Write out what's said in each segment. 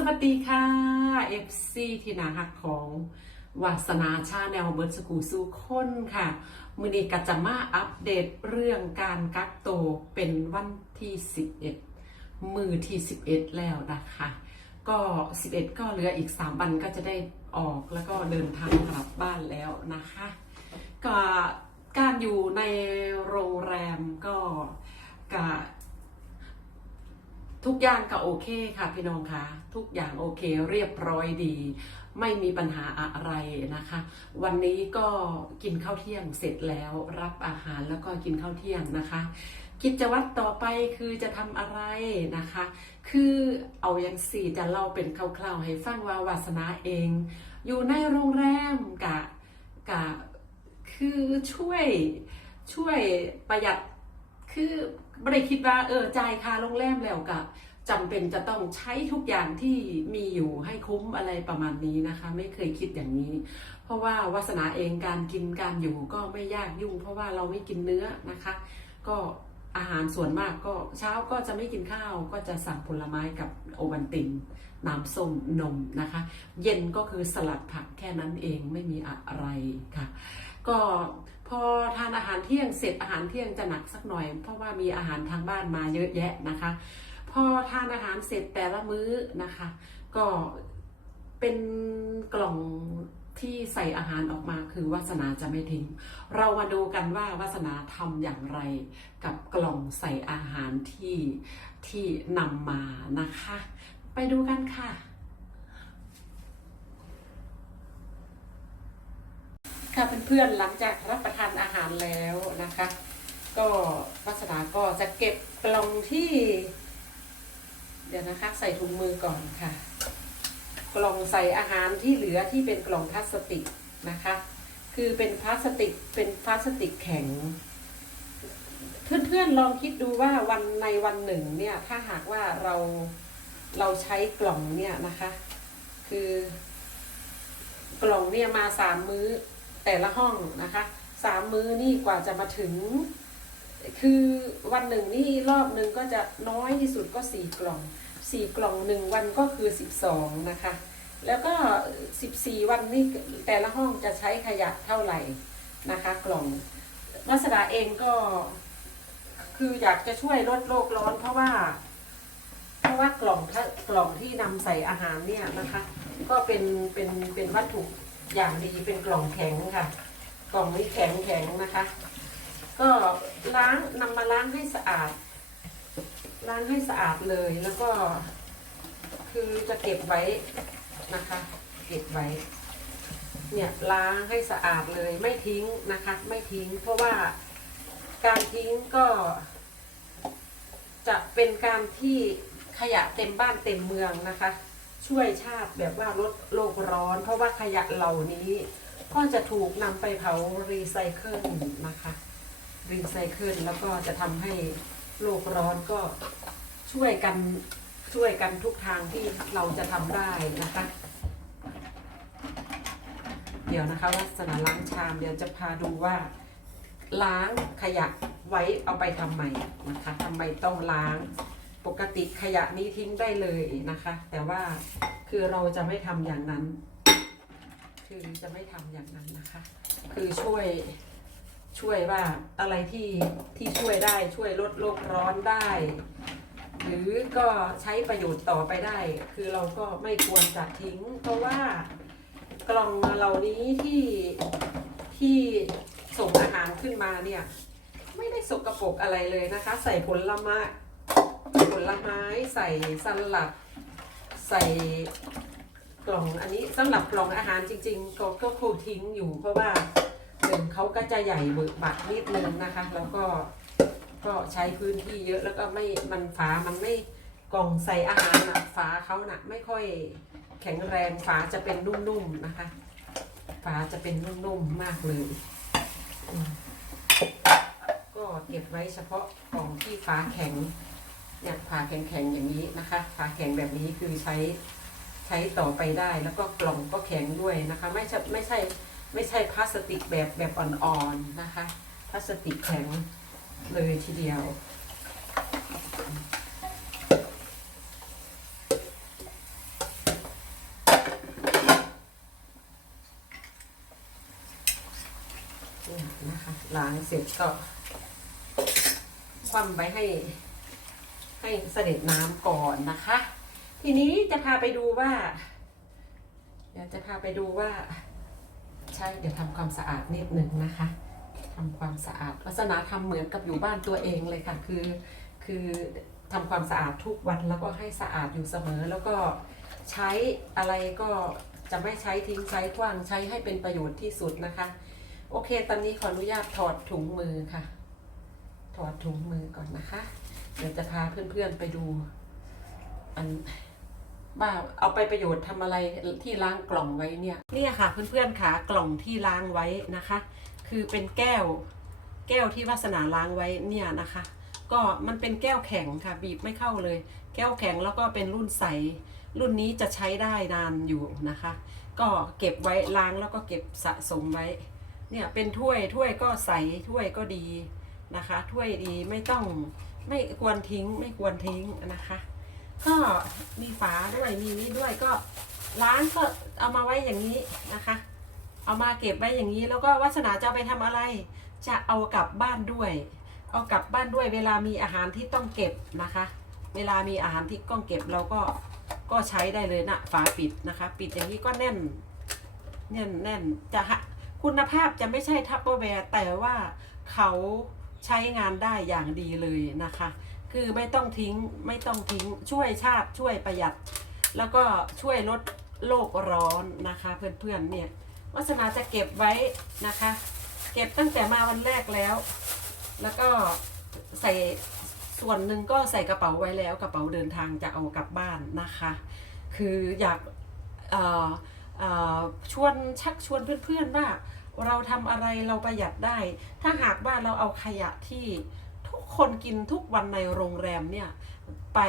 สวัสดีค่ะ FC ที่นาฮักของวาสนาชาแนลเบิร์ดสกูสู้คนค่ะ มือนี้กัจะมาอัปเดตเรื่องการกักตัวเป็นวันที่ 11 มือที่ 11 แล้วนะคะ ก็ 11 ก็เหลืออีก 3 วันก็จะได้ออกแล้วก็เดินทางกลับบ้านแล้วนะคะ ก็การอยู่ในโรงแรมก็กะ ทุกอย่างก็โอเคค่ะพี่น้องคะทุกอย่างโอเคเรียบร้อยดี ไม่มีปัญหาอะไรนะคะ วันนี้ก็กินข้าวเที่ยงเสร็จแล้วรับอาหารแล้วก็กินข้าวเที่ยงนะคะ กิจวัตรต่อไปคือจะทำอะไรนะคะ คือเอาอย่างสี่จะเล่าเป็นคร่าวๆให้ฟังว่าวาสนาเอง อยู่ในโรงแรมกะกะคือช่วยช่วยประหยัดคือ ไม่ได้คิดว่าเออจ่ายค่าโรงแรมแล้วกับจำเป็นจะต้องใช้ทุกอย่างที่มีอยู่ให้คุ้มอะไรประมาณนี้นะคะ ไม่เคยคิดอย่างนี้ เพราะว่าวาสนาเองการกินการอยู่ก็ไม่ยากยุ่ง เพราะว่าเราไม่กินเนื้อนะคะ ก็อาหารส่วนมากก็เช้าก็จะไม่กินข้าวก็จะสั่งผลไม้กับโอวันตินน้ำส้มนมนะคะ เย็นก็คือสลัดผักแค่นั้นเองไม่มีอะไรค่ะ ก็ พอทานอาหารเที่ยงเสร็จอาหารเที่ยงจะหนักสักหน่อย เพราะว่ามีอาหารทางบ้านมาเยอะแยะนะคะ พอทานอาหารเสร็จแต่ละมื้อนะคะ ก็เป็นกล่องที่ใส่อาหารออกมาคือวาสนาจะไม่ทิ้ง เรามาดูกันว่าวาสนาทำอย่างไรกับกล่องใส่อาหารที่ที่นำมานะคะ ไปดูกันค่ะ ค่ะเพื่อนๆหลังจากรับประทานอาหารแล้วนะคะ ก็วัสนาก็จะเก็บกล่องที่ เดี๋ยวนะคะ ใส่ถุงมือก่อนค่ะ กล่องใส่อาหารที่เหลือที่เป็นกล่องพลาสติกนะคะ คือเป็นพลาสติกเป็นพลาสติกแข็ง เพื่อนๆลองคิดดูว่าวันในวันหนึ่งเนี่ยถ้าหากว่าเราเราใช้กล่องเนี่ยนะคะ คือกล่องเนี่ยมาสามมื้อ แต่ละห้องนะคะสามมื้อนี่กว่าจะมาถึง คือวันหนึ่งนี่รอบหนึ่งก็จะน้อยที่สุดก็สี่กล่องสี่กล่องหนึ่งวันก็คือสิบสองนะคะ แล้วก็สิบสี่วันนี่แต่ละห้องจะใช้ขยะเท่าไหร่นะคะ กล่องมัสดาเองก็ คืออยากจะช่วยลดโลกร้อนเพราะว่า เพราะว่ากล่องถ้ากล่องที่นำใส่อาหารเนี่ยนะคะ ก็เป็นเป็นเป็นวัตถุ อย่างดีเป็นกล่องแข็งค่ะ กล่องนี้แข็งแข็งนะคะ ก็ล้างนำมาล้างให้สะอาด ล้างให้สะอาดเลยแล้วก็ คือจะเก็บไว้นะคะ เก็บไว้ เนี่ยล้างให้สะอาดเลยไม่ทิ้งนะคะ ไม่ทิ้ง เพราะว่าการทิ้งก็ จะเป็นการที่ขยะเต็มบ้านเต็มเมืองนะคะ ช่วยชาติแบบว่าลดโลกร้อน เพราะว่าขยะเหล่านี้ก็จะถูกนำไปเผารีไซเคิลนะคะรีไซเคิลแล้วก็จะทำให้โลกร้อนก็ช่วยกันช่วยกันทุกทางที่เราจะทำได้นะคะ เดี๋ยวนะคะวัสนาล้างชามเดี๋ยวจะพาดูว่า ล้างขยะไว้เอาไปทำไมนะคะทำไมต้องล้าง ปกติขยะนี้ทิ้งได้เลยนะคะ แต่ว่าคือเราจะไม่ทำอย่างนั้น คือจะไม่ทำอย่างนั้นนะคะ คือช่วยช่วยว่าอะไรที่ที่ช่วยได้ช่วยลดโลกร้อนได้ หรือก็ใช้ประโยชน์ต่อไปได้ คือเราก็ไม่ควรจะทิ้ง เพราะว่ากล่องเหล่านี้ที่ที่ส่งอาหารขึ้นมาเนี่ย ไม่ได้สกรปรกอะไรเลยนะคะ ใส่ผลไม้ ลไม้ใส่สลัดใส่กล่องอันนี้สำหรับกล่องอาหารจริงๆ ก็ก็คงทิ้งอยู่เพราะว่าหนึ่งเขาก็จะใหญ่เบิกบักนิดนึงนะคะ แล้วก็ก็ใช้พื้นที่เยอะแล้วก็ไม่มันฝามันไม่กล่องใส่อาหารนะฝาเขานะ่ะไม่ค่อยแข็งแรงฝาจะเป็นนุ่มๆนะคะ ฝาจะเป็นนุ่มๆมากเลย ก็เก็บไว้เฉพาะกล่องที่ฝาแข็ง เนี่ยผ่าแข็งๆอย่างนี้นะคะ ผ่าแข็งแบบนี้คือใช้ใช้ต่อไปได้แล้วก็กล่องก็แข็งด้วยนะคะ ไม่ใช่ไม่ใช่ไม่ใช่พลาสติกแบบแบบอ่อนๆนะคะพลาสติกแข็งเลยทีเดียวนะคะล้างเสร็จก็คว่ำไปให้ ให้เสด็จน้ำก่อนนะคะ ทีนี้จะพาไปดูว่า เดี๋ยวจะพาไปดูว่า ใช่เดี๋ยวทำความสะอาดนิดหนึ่งนะคะทำความสะอาดลักษณะทำเหมือนกับอยู่บ้านตัวเองเลยค่ะ คือ คือทำความสะอาดทุกวันแล้วก็ให้สะอาดอยู่เสมอ แล้วก็ใช้อะไรก็จะไม่ใช้ทิ้งใช้กว้างใช้ให้เป็นประโยชน์ที่สุดนะคะ โอเค ตอนนี้ขออนุญาตถอดถุงมือค่ะ ถอดถุงมือก่อนนะคะ เดี๋ยวจะพาเพื่อนๆไปดู อันว่าเอาไปประโยชน์ทำอะไรที่ล้างกล่องไว้เนี่ยเนี่ยค่ะ เพื่อนๆค่ะกล่องที่ล้างไว้นะคะ คือเป็นแก้ว แก้วที่วาสนาล้างไว้เนี่ยนะคะ ก็มันเป็นแก้วแข็งค่ะ บีบไม่เข้าเลย แก้วแข็งแล้วก็เป็นรุ่นใส รุ่นนี้จะใช้ได้นานอยู่นะคะ ก็เก็บไว้ล้างแล้วก็เก็บสะสมไว้ เนี่ยเป็นถ้วยถ้วยก็ใสถ้วยก็ดีนะคะ ถ้วยดีไม่ต้อง ไม่ควรทิ้งไม่ควรทิ้งนะคะ ก็มีฝาด้วยมีนี่ด้วยก็ล้างก็เอามาไว้อย่างนี้นะคะ เอามาเก็บไว้อย่างนี้ แล้วก็วัสนาจะไปทำอะไร จะเอากลับบ้านด้วย เอากลับบ้านด้วย เวลามีอาหารที่ต้องเก็บนะคะ เวลามีอาหารที่ต้องเก็บเราก็ก็ใช้ได้เลยนะฝาปิดนะคะ ปิดอย่างนี้ก็แน่นแน่นแน่นจะฮะคุณภาพจะไม่ใช่ทัพเปอร์แวร์แต่ว่าเขา ใช้งานได้อย่างดีเลยนะคะ คือไม่ต้องทิ้งไม่ต้องทิ้งช่วยชาติช่วยประหยัด แล้วก็ช่วยลดโลกร้อนนะคะ เพื่อนๆเนี่ยวัสนาจะเก็บไว้นะคะ เก็บตั้งแต่มาวันแรกแล้ว แล้วก็ใส่ส่วนหนึ่งก็ใส่กระเป๋าไว้แล้วกระเป๋าเดินทางจะเอากลับบ้านนะคะ คืออยากชวนชักชวนเพื่อนๆว่า เราทำอะไรเราประหยัดได้ ถ้าหากว่าเราเอาขยะที่ทุกคนกินทุกวันในโรงแรมเนี่ยไป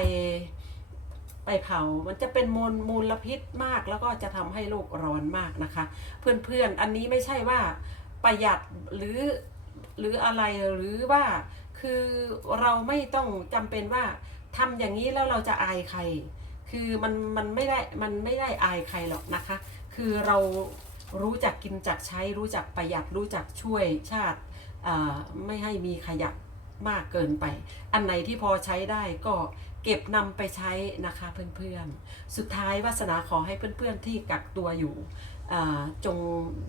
ไปเผา มันจะเป็นมลมูลพิษมากแล้วก็จะทำให้โลกร้อนมากนะคะ เพื่อนๆ อันนี้ไม่ใช่ว่าประหยัดหรือหรืออะไรหรือว่าคือเราไม่ต้องจำเป็นว่าทำอย่างนี้แล้วเราจะอายใคร คือมันมันไม่ได้มันไม่ได้อายใครหรอกนะคะ คือเรา รู้จักกินจักใช้ รู้จักประหยัดรู้จักช่วยชาติไม่ให้มีขยะมากเกินไป อันไหนที่พอใช้ได้ก็เก็บนำไปใช้นะคะเพื่อนๆ สุดท้ายวาสนาขอให้เพื่อนๆที่กักตัวอยู่ จง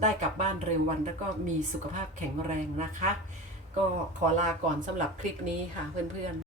ได้กลับบ้านเร็ววันแล้วก็มีสุขภาพแข็งแรงนะคะ ก็ขอลาก่อนสำหรับคลิปนี้ค่ะเพื่อนๆ